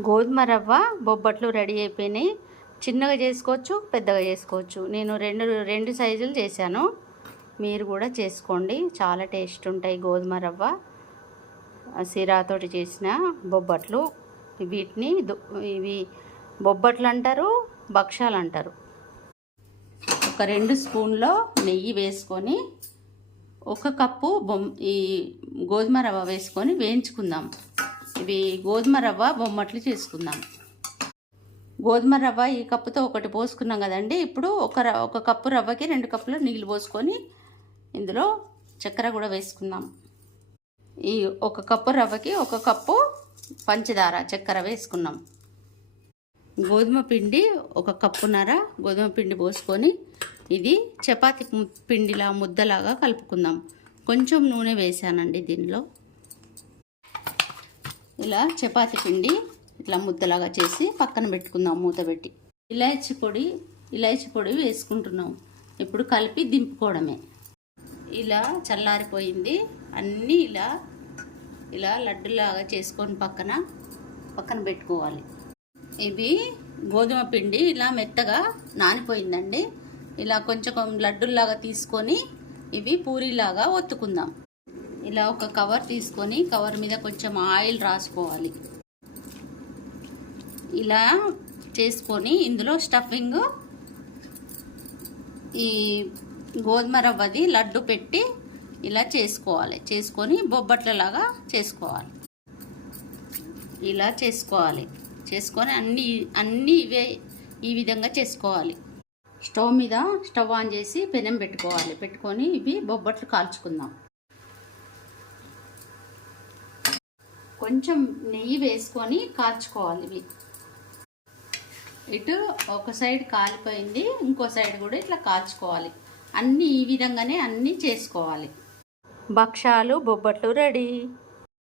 గోధుమ రవ్వ బొబ్బట్లు రెడీ అయిపోయినాయి. చిన్నగా చేసుకోవచ్చు, పెద్దగా చేసుకోవచ్చు. నేను రెండు సైజులు చేశాను. మీరు కూడా చేసుకోండి. చాలా టేస్ట్ ఉంటాయి గోధుమ రవ్వ సిరాతోటి చేసిన బొబ్బట్లు. వీటిని ఇవి బొబ్బట్లు అంటారు, భక్షాలు అంటారు. ఒక 2 స్పూన్ల నెయ్యి వేసుకొని 1 కప్పు ఈ గోధుమ రవ్వ వేసుకొని వేయించుకుందాం. ఇవి గోధుమ రవ్వ బొమ్మట్లు చేసుకుందాం. గోధుమ రవ్వ ఈ కప్పుతో 1 పోసుకున్నాం కదండి. ఇప్పుడు ఒక కప్పు రవ్వకి 2 కప్పులు నీళ్ళు పోసుకొని ఇందులో చక్కెర కూడా వేసుకుందాం. ఈ 1 కప్పు రవ్వకి 1 కప్పు పంచదార చక్కెర వేసుకున్నాం. గోధుమ పిండి 1 కప్పున్నర గోధుమ పిండి పోసుకొని ఇది చపాతీ పిండిలా ముద్దలాగా కలుపుకుందాం. కొంచెం నూనె వేసానండి దీనిలో. ఇలా చపాతీ పిండి ఇట్లా ముద్దలాగా చేసి పక్కన పెట్టుకుందాం మూత పెట్టి. ఇలాచీ పొడి వేసుకుంటున్నాం. ఇప్పుడు కలిపి దింపుకోవడమే. ఇలా చల్లారిపోయింది. అన్నీ ఇలా లడ్డులాగా చేసుకొని పక్కన పెట్టుకోవాలి. ఇవి గోధుమ పిండి ఇలా మెత్తగా నానిపోయిందండి. ఇలా కొంచెం లడ్డులాగా తీసుకొని ఇవి పూరీలాగా ఒత్తుకుందాం. ఇలా ఒక కవర్ తీసుకొని కవర్ మీద కొంచెం ఆయిల్ రాసుకోవాలి. ఇలా చేసుకొని ఇందులో స్టఫింగ్ ఈ గోధుమ రవ్వది లడ్డు పెట్టి ఇలా చేసుకొని బొబ్బట్లలాగా చేసుకోవాలి. ఇలా చేసుకొని అన్నీ ఈ విధంగా చేసుకోవాలి. స్టవ్ ఆన్ చేసి పెనం పెట్టుకొని ఇవి బొబ్బట్లు కాల్చుకుందాం. కొంచెం నెయ్యి వేసుకొని కాల్చుకోవాలి. ఇవి ఇటు ఒక సైడ్ కాలిపోయింది, ఇంకో సైడ్ కూడా ఇట్లా కాల్చుకోవాలి. అన్నీ ఈ విధంగానే అన్నీ చేసుకోవాలి. భక్షాలు బొబ్బట్లు రెడీ.